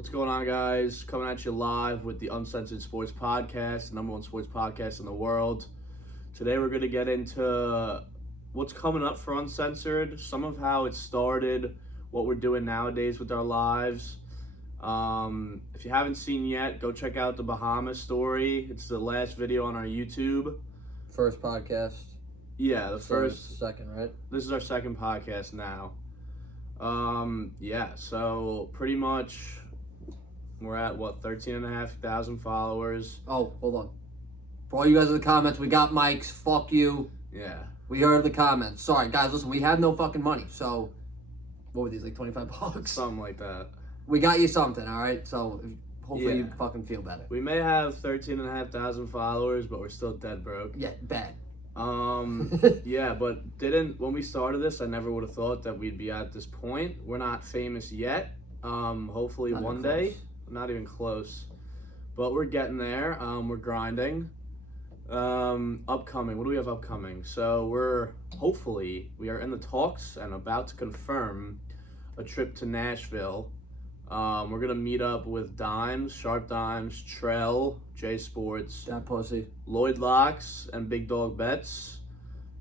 What's going on, guys? Coming at you live with the Uncensored Sports Podcast, the number one sports podcast in the world. Today we're going to get into what's coming up for Uncensored, some of how it started, what we're doing nowadays with our lives. If you haven't seen yet, go check out the Bahamas story. It's the last video on our YouTube. First podcast. Yeah, the first. Second, right? This is our second podcast now. So pretty much we're at, 13,500 followers. Oh, hold on. For all you guys in the comments, we got mics. Fuck you. Yeah. We heard the comments. Sorry, guys, listen, we have no fucking money. So, what were these, like $25? Something like that. We got you something, all right? So, hopefully you fucking feel better. We may have 13,500 followers, but we're still dead broke. Yeah, bad. Yeah, but when we started this, I never would have thought that we'd be at this point. We're not famous yet. Hopefully Not one even day. close. Not even close. But we're getting there. We're grinding. Upcoming. What do we have upcoming? So we are in the talks and about to confirm a trip to Nashville. We're gonna meet up with Dimes, Sharp Dimes, Trell, J Sports, That pussy. Lloyd Locks, and Big Dog Bets.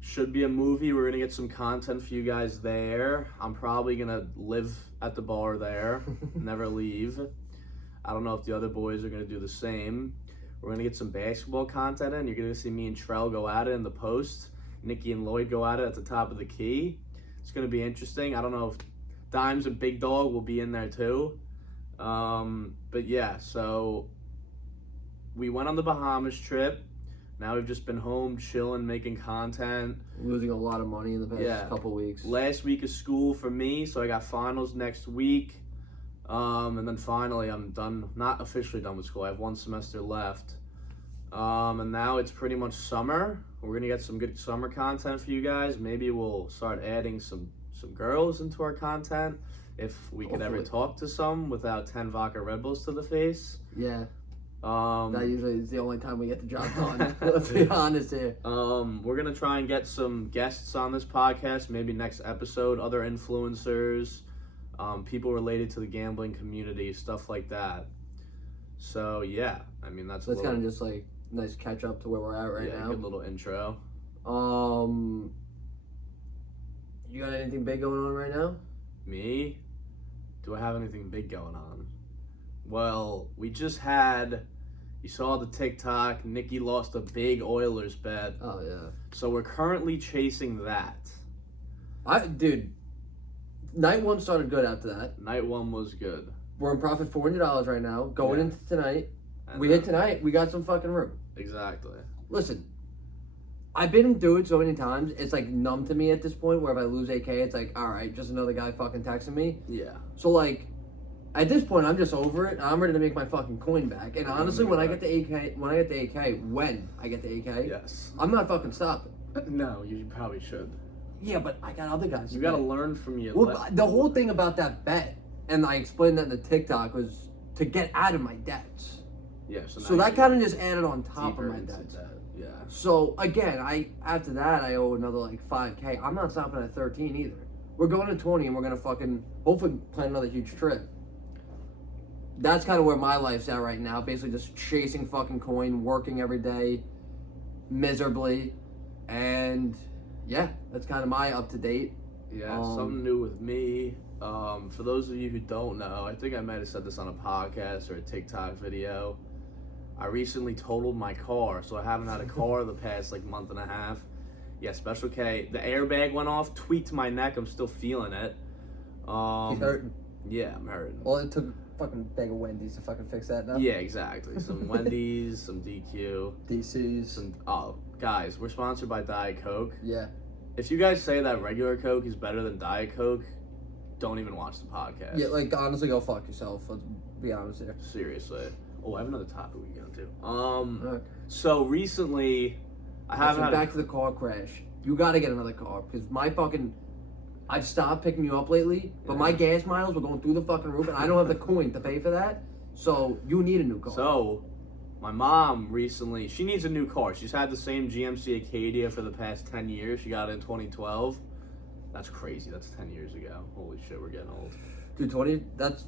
Should be a movie. We're gonna get some content for you guys there. I'm probably gonna live at the bar there, never leave. I don't know if the other boys are gonna do the same. We're gonna get some basketball content in. You're gonna see me and Trell go at it in the post. Nikki and Lloyd go at it at the top of the key. It's gonna be interesting. I don't know if Dimes and Big Dog will be in there too. But yeah, so we went on the Bahamas trip. Now we've just been home chilling, making content. Losing a lot of money in the past couple weeks. Last week of school for me, so I got finals next week. And then finally I'm done, not officially done with school. I have one semester left. And now it's pretty much summer. We're gonna get some good summer content for you guys. Maybe we'll start adding some girls into our content if we could ever talk to some without 10 vodka Red Bulls to the face. Yeah. That usually is the only time we get the job done. Let's be honest here. We're gonna try and get some guests on this podcast, maybe next episode, other influencers, people related to the gambling community, stuff like that. So yeah, I mean that's kind of just like nice catch up to where we're at right now. Good little intro. You got anything big going on right now? Me? Do I have anything big going on? Well, we just had, you saw the TikTok, Nikki lost a big Oilers bet. Oh, yeah. So we're currently chasing that. Dude, night one started good after that. Night one was good. We're in profit $400 right now. Going into tonight. We hit tonight. We got some fucking room. Exactly. Listen, I've been through it so many times. It's like numb to me at this point where if I lose AK, it's like, all right, just another guy fucking texting me. Yeah. So like, at this point, I'm just over it. I'm ready to make my fucking coin back. And honestly, when I get the AK, yes, I'm not fucking stopping. No, you probably should. Yeah, but I got other guys. You got to learn from your. Well, the whole thing about that bet, and I explained that in the TikTok, was to get out of my debts. Yeah. So that kind of just added on top of my debts. Yeah. So again, after that I owe another like $5K. I'm not stopping at 13 either. We're going to 20 and we're gonna fucking hopefully plan another huge trip. That's kind of where my life's at right now. Basically just chasing fucking coin, working every day, miserably, and yeah, that's kind of my up to date. Yeah, something new with me. For those of you who don't know, I think I might have said this on a podcast or a TikTok video. I recently totaled my car, so I haven't had a car the past like month and a half. Yeah, Special K. The airbag went off, tweaked my neck. I'm still feeling it. He's hurting. Yeah, I'm hurting. Well, it took a fucking bag of Wendy's to fucking fix that now. Yeah, exactly. Some Wendy's, some DQ. DC's. Guys, we're sponsored by Diet Coke. Yeah. If you guys say that regular Coke is better than Diet Coke, don't even watch the podcast. Yeah, like honestly, go fuck yourself. Let's be honest here. Seriously. Oh, I have another topic we can get into. So recently, back to the car crash. You got to get another car because I've stopped picking you up lately, but my gas miles were going through the fucking roof, and I don't have the coin to pay for that. So you need a new car. So my mom recently, she needs a new car. She's had the same GMC Acadia for the past 10 years. She got it in 2012. That's crazy. That's 10 years ago. Holy shit, we're getting old. Dude, that's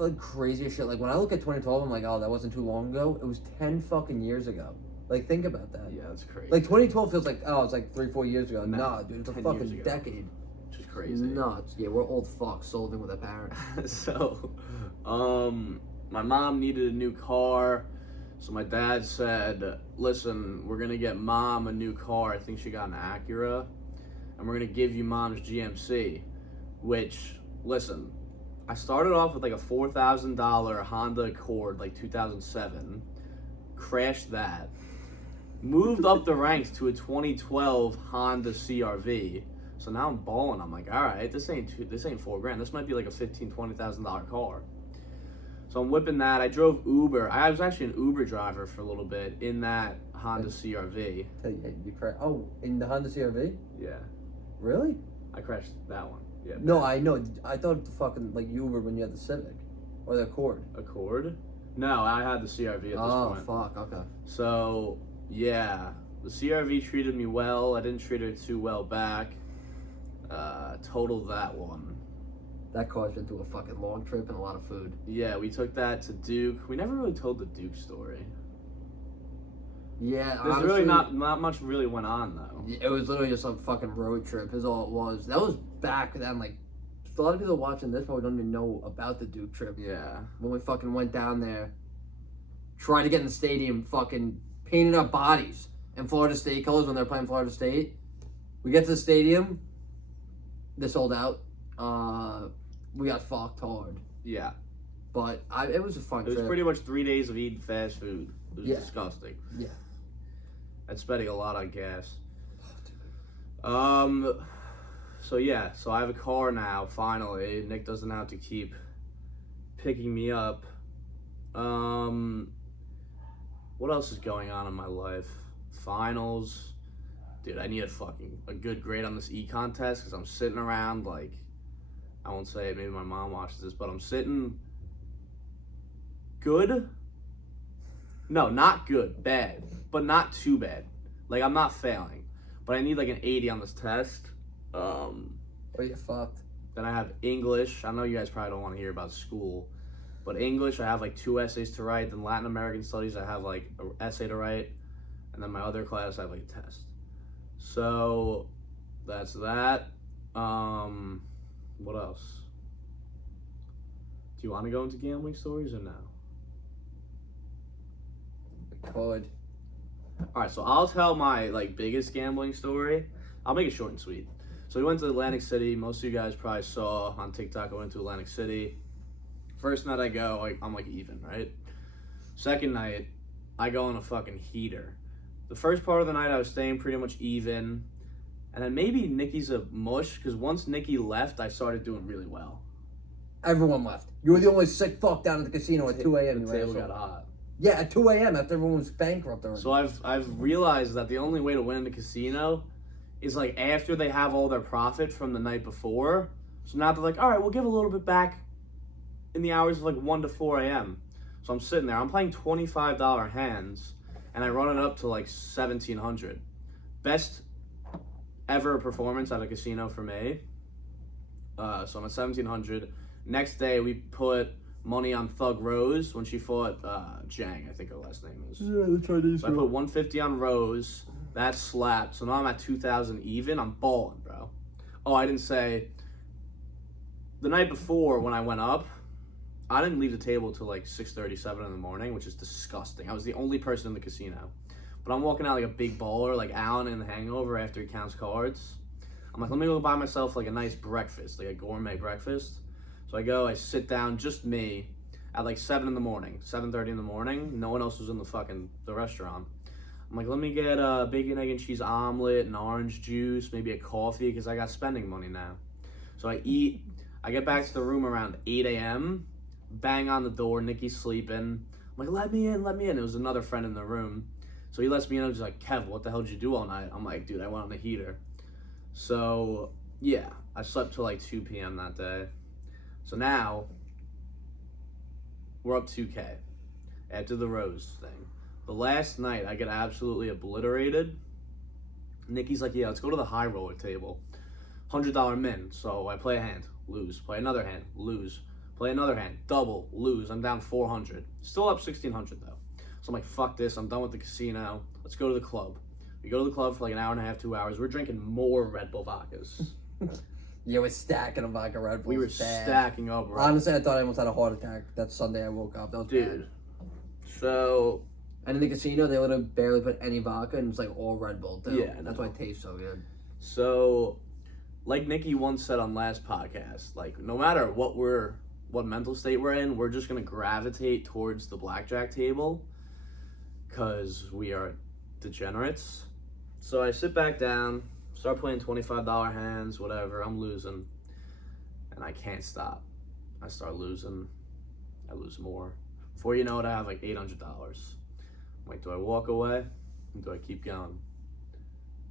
like crazy shit. Like when I look at 2012, I'm like, oh, that wasn't too long ago. It was 10 fucking years ago. Like think about that. Yeah, that's crazy. Like 2012 feels like, oh, it's like 3-4 years ago. No, Nah, dude, it's a 10 fucking years ago. decade. Which is crazy. Nuts. Yeah, we're old fucks living with a parent. So, my mom needed a new car. So my dad said, listen, we're going to get mom a new car. I think she got an Acura. And we're going to give you mom's GMC. Which, listen, I started off with like a $4,000 Honda Accord, like 2007. Crashed that. Moved up the ranks to a 2012 Honda CRV. So now I'm balling. I'm like, all right, this ain't $4,000. This might be like a $15,000-$20,000 car. So I'm whipping that. I drove Uber. I was actually an Uber driver for a little bit in that Honda CRV. You crashed. Oh, in the Honda CRV? Yeah. Really? I crashed that one. Yeah. No, I know. I thought the fucking like Uber when you had the Civic or the Accord. Accord? No, I had the CRV at this point. Oh fuck. Okay. So yeah, the CRV treated me well. I didn't treat her too well back. Totaled that one. That car's been through a fucking long trip and a lot of food. Yeah, we took that to Duke. We never really told the Duke story. Yeah, There's honestly, really not much really went on though. It was literally just a fucking road trip. Is all it was. That was back then. Like a lot of people watching this probably don't even know about the Duke trip. Yeah. When we fucking went down there, tried to get in the stadium, fucking painted our bodies in Florida State colors when they're playing Florida State. We get to the stadium, they sold out. We got fucked hard. Yeah. But it was a fun trip. It was pretty much 3 days of eating fast food. It was Yeah. disgusting. Yeah. And spending a lot on gas. So yeah, so I have a car now, finally. Nick doesn't have to keep picking me up. What else is going on in my life? Finals. Dude, I need a good grade on this econ test because I'm sitting around like, I won't say it, maybe my mom watches this, but I'm sitting good. No, not good, bad, but not too bad. Like I'm not failing, but I need like an 80 on this test. Oh, you're fucked. Then I have English. I know you guys probably don't want to hear about school, but English, I have like 2 essays to write. Then Latin American Studies, I have like an essay to write. And then my other class, I have like a test. So that's that. What else? Do you want to go into gambling stories or no? Could. All right, so I'll tell my like biggest gambling story. I'll make it short and sweet. So we went to Atlantic City. Most of you guys probably saw on TikTok. I went to Atlantic City. First night I go, I'm like even, right? Second night, I go on a fucking heater. The first part of the night I was staying pretty much even, and then maybe Nikki's a mush because once Nikki left, I started doing really well. Everyone left. You were the only sick fuck down at the casino at 2 a.m. The table got hot. Yeah, at 2 a.m. after everyone was bankrupt already. So I've realized that the only way to win in the casino is like after they have all their profit from the night before. So now they're like, all right, we'll give a little bit back in the hours of like 1 to 4 a.m. So I'm sitting there. I'm playing $25 hands, and I run it up to like 1,700. Best ever performance at a casino for me. So I'm at 1,700. Next day, we put money on Thug Rose when she fought Jang, I think her last name is. Yeah, the Chinese. So I put 150 on Rose. That slapped. So now I'm at 2,000 even. I'm balling, bro. Oh, I didn't say. The night before when I went up, I didn't leave the table till like 6:37 in the morning, which is disgusting. I was the only person in the casino. But I'm walking out like a big baller, like Alan in The Hangover after he counts cards. I'm like, let me go buy myself like a nice breakfast, like a gourmet breakfast. So I go, I sit down, just me, at like 7 in the morning, 7:30 in the morning. No one else was in the restaurant. I'm like, let me get a bacon, egg, and cheese omelet, an orange juice, maybe a coffee, because I got spending money now. So I eat. I get back to the room around 8 a.m., bang on the door, Nikki's sleeping. I'm like, let me in. It was another friend in the room. So he lets me in. I was like, Kev, what the hell did you do all night? I'm like, dude, I went on the heater. So, yeah, I slept till like 2 p.m. that day. So now, we're up 2K after the Rose thing. The last night, I get absolutely obliterated. Nikki's like, yeah, let's go to the high roller table. $100 min. So I play a hand, lose. Play another hand, lose. Play another hand, double, lose. I'm down 400. Still up 1,600 though. So I'm like, fuck this. I'm done with the casino. Let's go to the club. We go to the club for like an hour and a half, 2 hours. We're drinking more Red Bull vodkas. Yeah, we're stacking a vodka Red Bull. We were stacking up. Honestly, I thought I almost had a heart attack that Sunday I woke up. That was bad. So, and in the casino, they would have barely put any vodka, and it's like all Red Bull, too. Yeah, That's why it tastes so good. So, like Nikki once said on last podcast, like, no matter what mental state we're in, we're just going to gravitate towards the blackjack table because we are degenerates. So I sit back down, start playing $25 hands, whatever, I'm losing, and I can't stop. I start losing, I lose more. Before you know it, I have like $800. I'm like, do I walk away? Or do I keep going?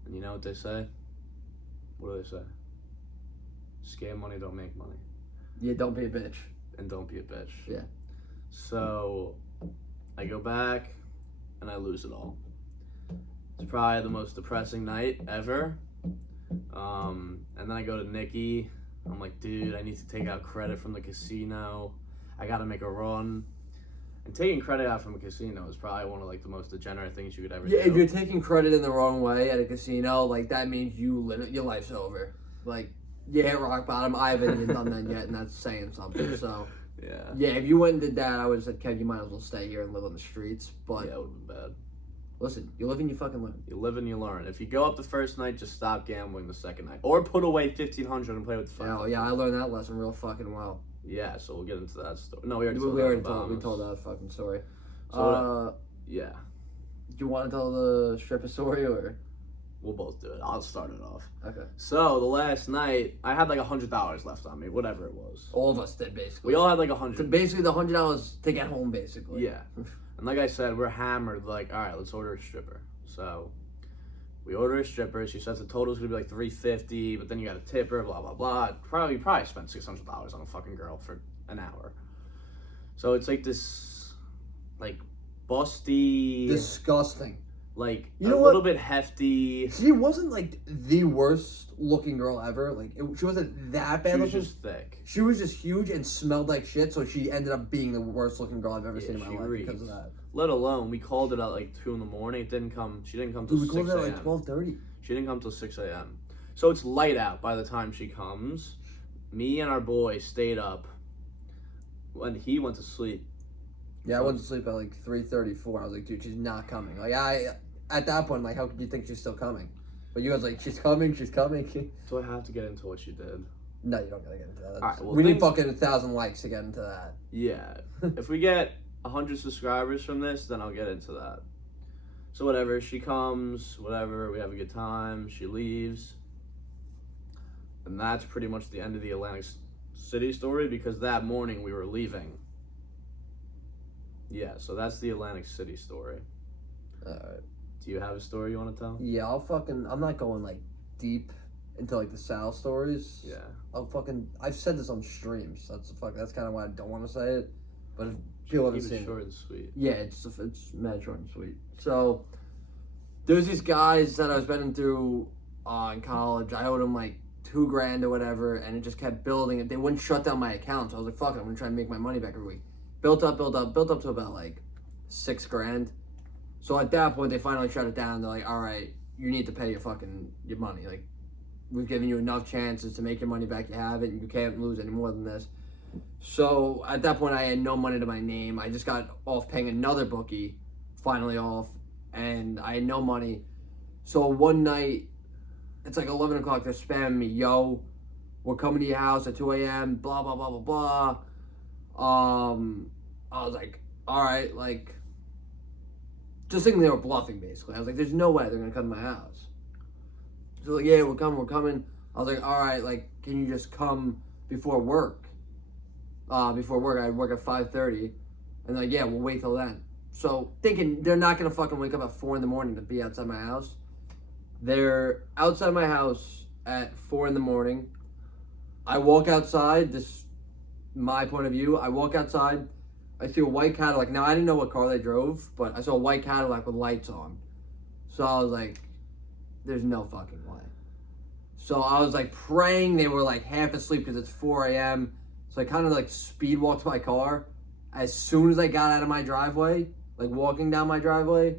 And you know what they say? What do they say? Scam money, don't make money. Yeah, don't be a bitch. And don't be a bitch. Yeah. So I go back and I lose it all. It's probably the most depressing night ever. And then I go to Nikki. I'm like, dude, I need to take out credit from the casino. I gotta make a run. And taking credit out from a casino is probably one of like the most degenerate things you could ever do. Yeah, if you're taking credit in the wrong way at a casino, like that means your life's over. Like, you hit rock bottom. I haven't even done that yet, and that's saying something. So, yeah, if you went and did that, I would have said, Kev, you might as well stay here and live on the streets. But yeah, it would have been bad. Listen, you live and you fucking learn. You live and you learn. If you go up the first night, just stop gambling the second night, or put away $1,500 and play with the $500. Yeah, I learned that lesson real fucking well. Yeah, so we'll get into that story. No, we already told that fucking story. So yeah. Do you want to tell the stripper story or? We'll both do it. I'll start it off. Okay. So the last night, I had like $100 left on me, whatever it was. All of us did, basically. We all had like 100. So basically, the $100 to get home, basically. Yeah. And like I said, we're hammered. Like, all right, let's order a stripper. So we order a stripper. She says the total's gonna be like $350, but then you got to tip her, blah blah blah. Probably spent $600 on a fucking girl for an hour. So it's like this, like, busty, disgusting. Like, you know a little bit hefty. She wasn't like the worst looking girl ever. Like, she wasn't that bad. She was just thick. She was just huge and smelled like shit. So she ended up being the worst looking girl I've ever seen in my life reeks. because of that. Let alone, we called it at like 2 in the morning. It didn't come. She didn't come till 6 a.m. We called it at like 12:30. She didn't come till 6 a.m. So it's light out by the time she comes. Me and our boy stayed up when he went to sleep. Yeah, I went to sleep at like 3:34. I was like, dude, she's not coming. Like, at that point, like, how could you think she's still coming? But you guys like, she's coming. Do I have to get into what she did? No, you don't gotta get into that. All right, well, we need fucking 1,000 likes to get into that. Yeah. If we get 100 subscribers from this, then I'll get into that. So whatever, she comes, whatever, we have a good time, she leaves. And that's pretty much the end of the Atlantic City story because that morning we were leaving. Yeah, so that's the Atlantic City story. Alright. Do you have a story you want to tell? Yeah, I'm not going like deep into like the Sal stories. Yeah. I've said this on streams. That's kind of why I don't want to say it. But if people haven't seen it. Short and sweet. Yeah, it's mad short and sweet. So there's these guys that I was betting through in college. I owed them like $2,000 or whatever, and it just kept building. They wouldn't shut down my account, so I was like, "Fuck it, I'm gonna try and make my money back every week." Built up to about like $6,000. So at that point, they finally shut it down. They're like, "All right, you need to pay your money. Like, we've given you enough chances to make your money back. You have it, and you can't lose any more than this." So at that point, I had no money to my name. I just got off paying another bookie, finally off, and I had no money. So one night, it's like 11 o'clock. They're spamming me, "Yo, we're coming to your house at 2 a.m. Blah blah blah blah blah." I was like, "All right," like, just thinking they were bluffing. Basically, I was like, "There's no way they're gonna come to my house." So like, "Yeah, we're coming." I was like, "All right, like, can you just come before work?" Before work, I work at 5:30, and like, "Yeah, we'll wait till then." So thinking they're not gonna fucking wake up at 4 in the morning to be outside my house. They're outside my house at 4 in the morning. I walk outside. This, my point of view. I walk outside. I see a white Cadillac. Now I didn't know what car they drove, but I saw a white Cadillac with lights on. So I was like, "There's no fucking way." So I was like praying they were like half asleep because it's 4 a.m. So I kind of like speed walked to my car. As soon as I got out of my driveway, like walking down my driveway,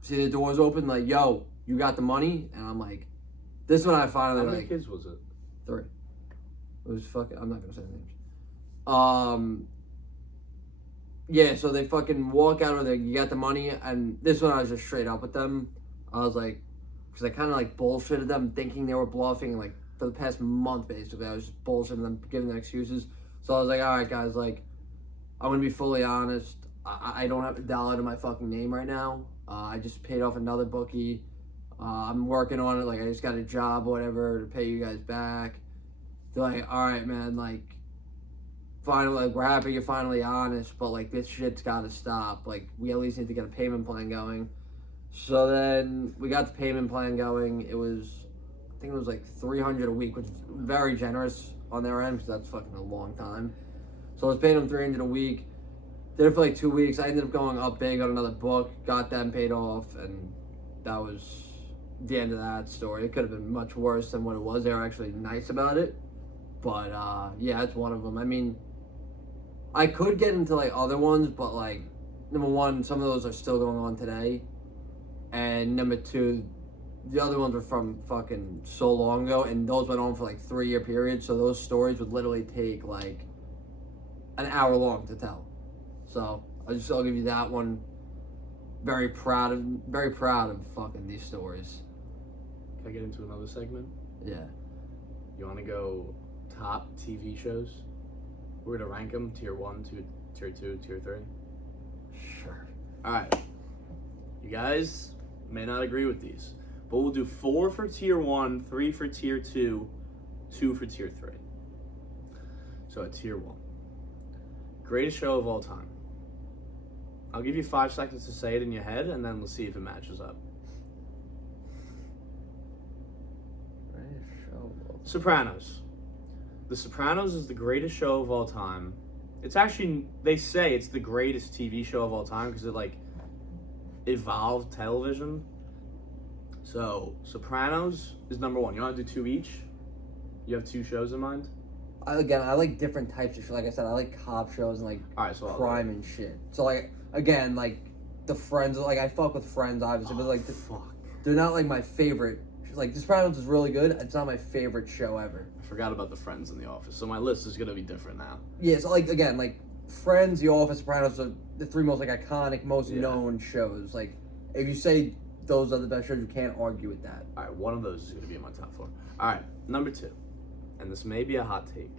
see the doors open, like, yo, you got the money? And I'm like, this is when I finally How many like kids was it? 3. It was fucking. I'm not gonna say names. Yeah. So they fucking walk out of there. You got the money, and this one I was just straight up with them. I was like, because I kind of like bullshitted them, thinking they were bluffing. Like for the past month, basically, I was just bullshitting them, giving them excuses. So I was like, all right, guys, like, I'm gonna be fully honest. I don't have a dollar to my fucking name right now. I just paid off another bookie. I'm working on it. Like, I just got a job or whatever to pay you guys back. They're like, all right, man, like, finally, like, we're happy you're finally honest, but, like, this shit's gotta stop. Like, we at least need to get a payment plan going. So then we got the payment plan going. It was, I think it was like $300 a week, which is very generous on their end because that's fucking a long time. So I was paying them $300 a week. Did it for like 2 weeks. I ended up going up big on another book, got them paid off, and that was the end of that story. It could have been much worse than what it was. They were actually nice about it. But yeah, that's one of them. I mean, I could get into like other ones, but like, number one, some of those are still going on today. And number two, the other ones were from fucking so long ago, and those went on for like 3-year periods. So those stories would literally take like an hour long to tell. So I'll give you that one. Very proud of fucking these stories. Can I get into another segment? Yeah. You want to go top TV shows? We're gonna rank them tier 1, tier 2, tier 3. Sure. All right. You guys may not agree with these, but we'll do 4 for tier 1, 3 for tier 2, 2 for tier 3. So at tier 1, greatest show of all time. I'll give you 5 seconds to say it in your head, and then we'll see if it matches up. Sopranos. The Sopranos is the greatest show of all time. It's actually, they say it's the greatest TV show of all time because it like evolved television. So Sopranos is number 1. You want to do 2 each? You have 2 shows in mind? I like different types of shows. Like I said, I like cop shows and like crime and shit. So like, again, like the Friends, like I fuck with Friends obviously, but like they're not like my favorite. Like The Sopranos is really good. It's not my favorite show ever. I forgot about the Friends in The Office, so my list is gonna be different now. Yeah, so like again, like Friends, The Office, Sopranos are the 3 most like iconic, most known shows. Like if you say those are the best shows, you can't argue with that. All right, one of those is gonna be in my top 4. All right, number 2, and this may be a hot take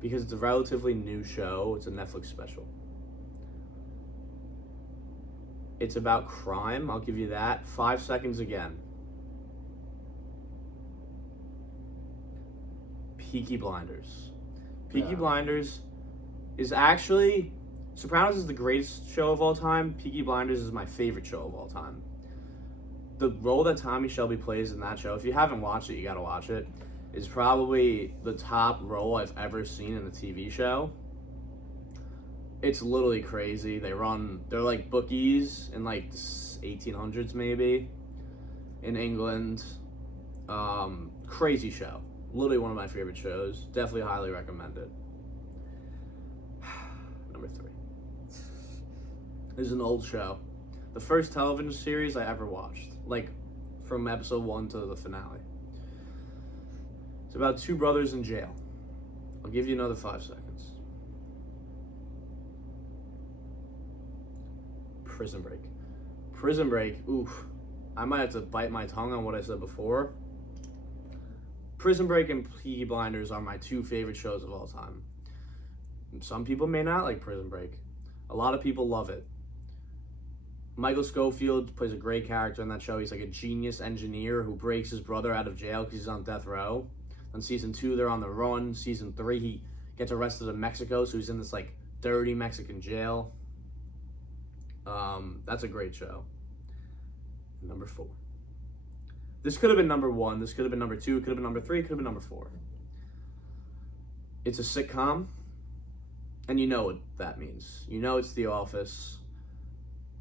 because it's a relatively new show. It's a Netflix special. It's about crime. I'll give you that. 5 seconds again. Peaky Blinders. Peaky Blinders is actually... Sopranos is the greatest show of all time. Peaky Blinders is my favorite show of all time. The role that Tommy Shelby plays in that show, if you haven't watched it, you gotta watch it, is probably the top role I've ever seen in a TV show. It's literally crazy. They're like bookies in like the 1800s maybe in England. Crazy show. Literally one of my favorite shows. Definitely highly recommend it. Number 3. This is an old show. The first television series I ever watched. Like from episode 1 to the finale. It's about 2 brothers in jail. I'll give you another 5 seconds. Prison Break. Prison Break, oof. I might have to bite my tongue on what I said before. Prison Break and Peaky Blinders are my 2 favorite shows of all time. Some people may not like Prison Break. A lot of people love it. Michael Scofield plays a great character in that show. He's like a genius engineer who breaks his brother out of jail because he's on death row. On season 2, they're on the run. Season 3, he gets arrested in Mexico, so he's in this like dirty Mexican jail. That's a great show. Number 4. This could have been number 1. This could have been number 2. It could have been number 3. It could have been number 4. It's a sitcom, and you know what that means. You know it's The Office.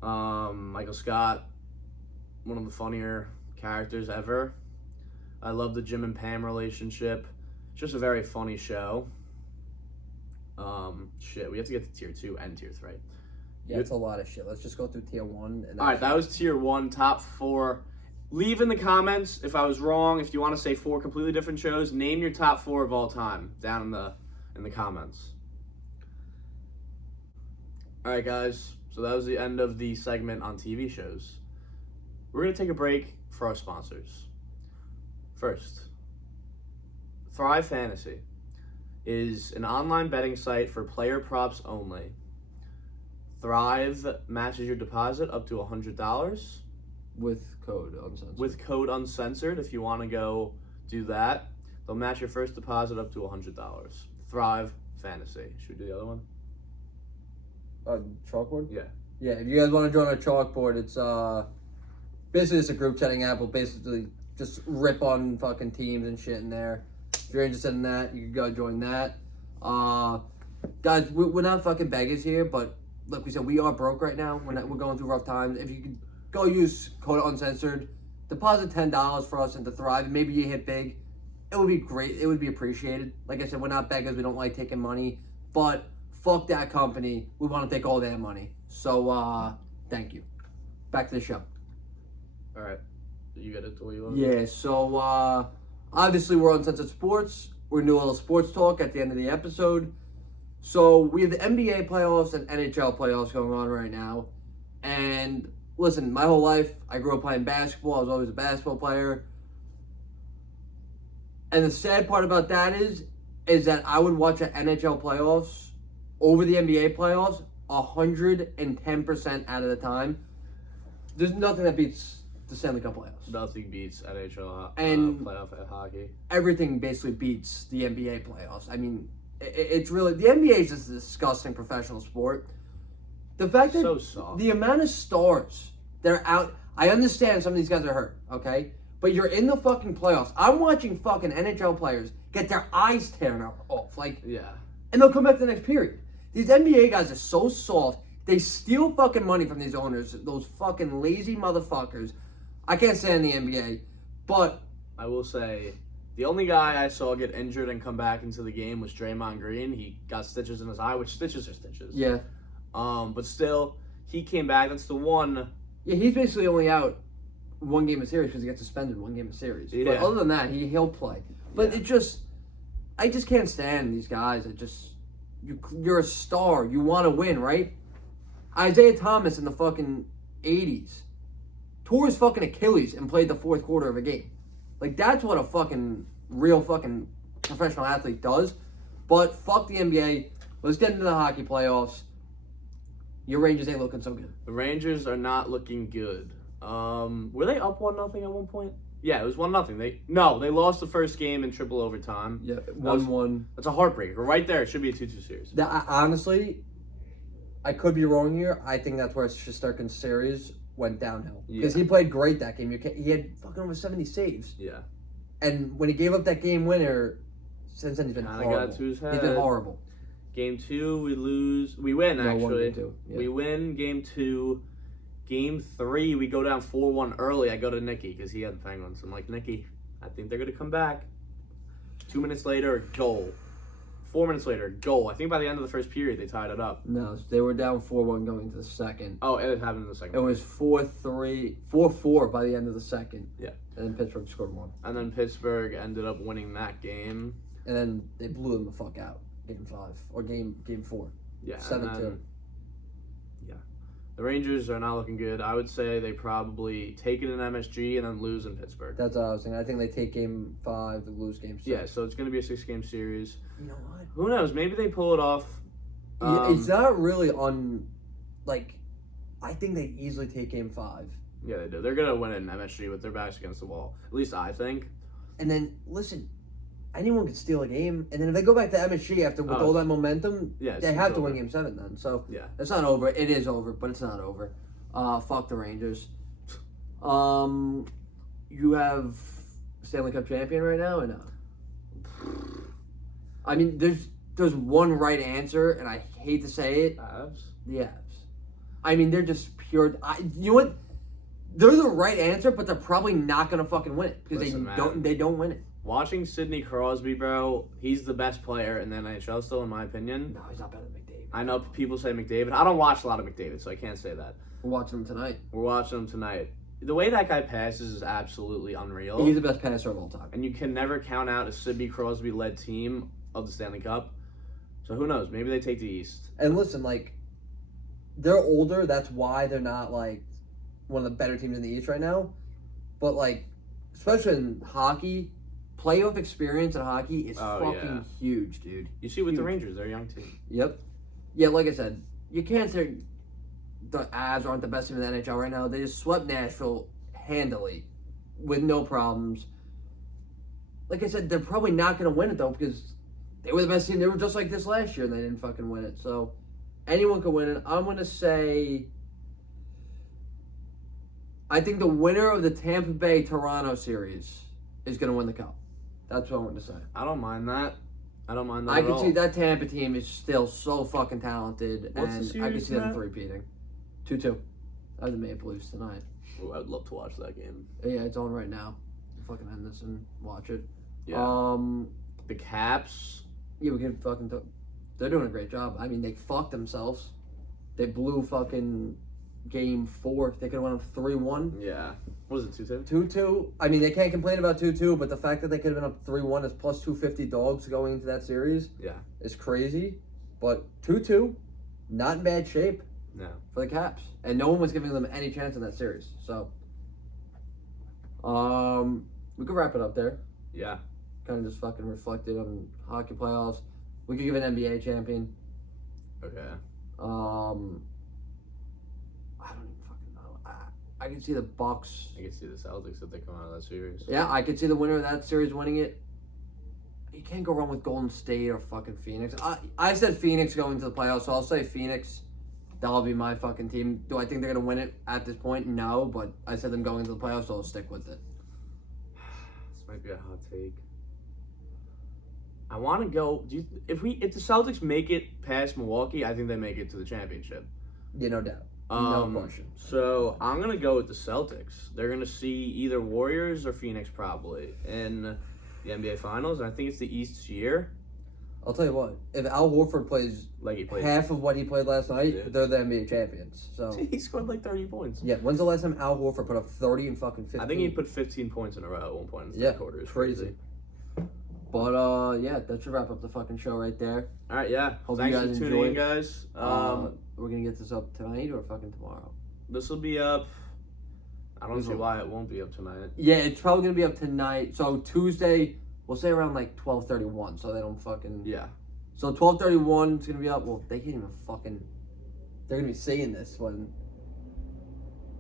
Michael Scott, one of the funnier characters ever. I love the Jim and Pam relationship. It's just a very funny show. We have to get to tier 2 and tier 3. Yeah, it's a lot of shit. Let's just go through tier 1. All right, that was tier 1, top 4. Leave in the comments if I was wrong. If you want to say 4 completely different shows, name your top 4 of all time down in the comments. All right, guys. So that was the end of the segment on TV shows. We're gonna take a break for our sponsors. First, Thrive Fantasy is an online betting site for player props only. Thrive matches your deposit up to $100 with code Uncensored. with code Uncensored. If you want to go do that, they'll match your first deposit up to $100. Thrive Fantasy. Should we do the other one? Chalkboard? Yeah. Yeah, if you guys want to join our chalkboard, it's basically just a group chatting app. We'll basically just rip on fucking teams and shit in there. If you're interested in that, you can go join that. Guys, we're not fucking beggars here, but like we said, we are broke right now. We're going through rough times. If you could go use code Uncensored, deposit $10 for us into Thrive, and maybe you hit big. It would be great. It would be appreciated. Like I said, we're not beggars. We don't like taking money, but fuck that company. We want to take all their money. So, thank you. Back to the show. All right. You get it the way you want? Yeah, so, obviously we're on Uncensored Sports. We're going to do a little sports talk at the end of the episode. So, we have the NBA playoffs and NHL playoffs going on right now. And, listen, my whole life, I grew up playing basketball. I was always a basketball player. And the sad part about that is that I would watch the NHL playoffs over the NBA playoffs 110% out of the time. There's nothing that beats the Stanley Cup playoffs. Nothing beats NHL and playoff at hockey. Everything basically beats the NBA playoffs. I mean, it's really... The NBA is just a disgusting professional sport. The fact that... So soft. The amount of stars that are out... I understand some of these guys are hurt, okay? But you're in the fucking playoffs. I'm watching fucking NHL players get their eyes teared off. Like... Yeah. And they'll come back the next period. These NBA guys are so soft. They steal fucking money from these owners. Those fucking lazy motherfuckers. I can't stand the NBA. But... I will say, the only guy I saw get injured and come back into the game was Draymond Green. He got stitches in his eye, which stitches are stitches. Yeah. But still, he came back. That's the one... Yeah, he's basically only out one game of series because he gets suspended one game of series. Yeah. But other than that, he'll play. But Yeah. I just can't stand these guys. You're a star. You want to win, right? Isaiah Thomas in the fucking 80s tore his fucking Achilles and played the fourth quarter of a game. Like, that's what a fucking real fucking professional athlete does. But fuck the NBA. Let's get into the hockey playoffs. Your Rangers ain't looking so good. The Rangers are not looking good. Were they up 1-0 at one point? Yeah, it was 1-0. They lost the first game in triple overtime. Yeah, 1-1. That's a heartbreaker. Right there, it should be a 2-2 series. Honestly, I could be wrong here. I think that's where Shesterkin's series went downhill. Because he played great that game. He had fucking over 70 saves. Yeah. And when he gave up that game winner, since then he's been Kinda horrible. got to his head. He's been horrible. Game 2, we lose. We win, No, actually. Game 2. Yeah. We win game 2. Game 3, we go down 4-1 early. I go to Nicky because he had the Penguins. I'm like, Nicky, I think they're going to come back. 2 minutes later, goal. 4 minutes later, goal. I think by the end of the first period, they tied it up. No, they were down 4-1 going into the second. Oh, it happened in the second. It was 4-4 by the end of the second. Yeah. And then Pittsburgh scored 1. And then Pittsburgh ended up winning that game. And then they blew them the fuck out. Game 5. Or game 4. Yeah. 7-2. Yeah. The Rangers are not looking good. I would say they probably take it in MSG and then lose in Pittsburgh. That's what I was thinking. I think they take game 5, they lose game 6. Yeah, so it's going to be a 6-game series. You know what? Who knows? Maybe they pull it off. It's not really on, like, I think they easily take game 5. Yeah, they do. They're going to win it in MSG with their backs against the wall. At least I think. And then, listen, anyone could steal a game. And then if they go back to MSG with all that momentum, they have to win game 7 then. So, yeah, it's not over. It is over, but it's not over. Fuck the Rangers. You have Stanley Cup champion right now or no? I mean, there's one right answer, and I hate to say it. Avs? The Avs. I mean, they're just pure... you know what? They're the right answer, but they're probably not going to fucking win it. Because they don't win it. watching Sidney Crosby, bro, he's the best player in the NHL still, in my opinion. No, he's not better than McDavid. I know people say McDavid. I don't watch a lot of McDavid, so I can't say that. We're watching him tonight. We're watching him tonight. The way that guy passes is absolutely unreal. He's the best passer of all time. And you can never count out a Sidney Crosby-led team of the Stanley Cup. So who knows? Maybe they take the East. And listen, like, they're older. That's why they're not, like, one of the better teams in the East right now. But, like, especially in hockey, playoff experience in hockey is fucking huge, dude. You see with the Rangers, they're a young team. Yep. Yeah, like I said, you can't say the Avs aren't the best team in the NHL right now. They just swept Nashville handily with no problems. Like I said, they're probably not going to win it, though, because they were the best team. They were just like this last year, and they didn't fucking win it. So anyone could win it. I'm going to say I think the winner of the Tampa Bay-Toronto series is going to win the Cup. That's what I want to say. I don't mind that. I don't mind that I at can all. see that Tampa team is still so fucking talented, What's the and I series can see them now? three-peating. 2-2. I have the Maple Leafs tonight. Ooh, I'd love to watch that game. Yeah, it's on right now. We'll fucking end this and watch it. Yeah. The Caps. Yeah, we can fucking. They're doing a great job. I mean, they fucked themselves. They blew fucking game 4. They could have went up 3-1. Yeah. What was it, 2-2? 2-2. I mean, they can't complain about 2-2, but the fact that they could have been up 3-1 is plus 250 dogs going into that series. Yeah. Is crazy. But 2-2, not in bad shape No. for the Caps, and no one was giving them any chance in that series. So, we could wrap it up there. Yeah. Kind of just fucking reflected on hockey playoffs. We could give an NBA champion. Okay. I don't even fucking know. I can see the Bucks. I can see the Celtics if they come out of that series. Yeah, I could see the winner of that series winning it. You can't go wrong with Golden State or fucking Phoenix. I said Phoenix going to the playoffs, so I'll say Phoenix. That'll be my fucking team. Do I think they're going to win it at this point? No, but I said them going to the playoffs, so I'll stick with it. This might be a hot take. I want to go. If the Celtics make it past Milwaukee, I think they make it to the championship. Yeah, no doubt. No question. So I'm gonna go with the Celtics. They're gonna see either Warriors or Phoenix probably in the NBA Finals. And I think it's the East's year. I'll tell you what. If Al Horford plays Like he played. half of what he played last night, Yeah. they're the NBA champions. So He scored like 30 points. yeah, when's the last time Al Horford put up 30 and fucking 15? I think he put 15 points in a row at one point in the Yeah, third quarter. It was crazy. But yeah, that should wrap up the fucking show right there. All right, yeah. Hope Thanks you guys for tuning in, enjoyed. guys. We're gonna get this up tonight or fucking tomorrow. This will be up. I don't This see will- why it won't be up tonight. Yeah, it's probably gonna be up tonight. So Tuesday, we'll say around like 12:31, so they don't fucking. Yeah. So 12:31 is gonna be up. Well, they can't even fucking. They're gonna be saying this when.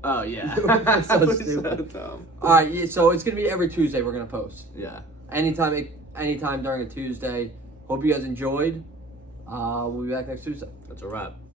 Oh yeah. So That was stupid. dumb. All right, yeah, so it's gonna be every Tuesday we're gonna post. Yeah. Anytime during a Tuesday. Hope you guys enjoyed. We'll be back next Tuesday. That's a wrap.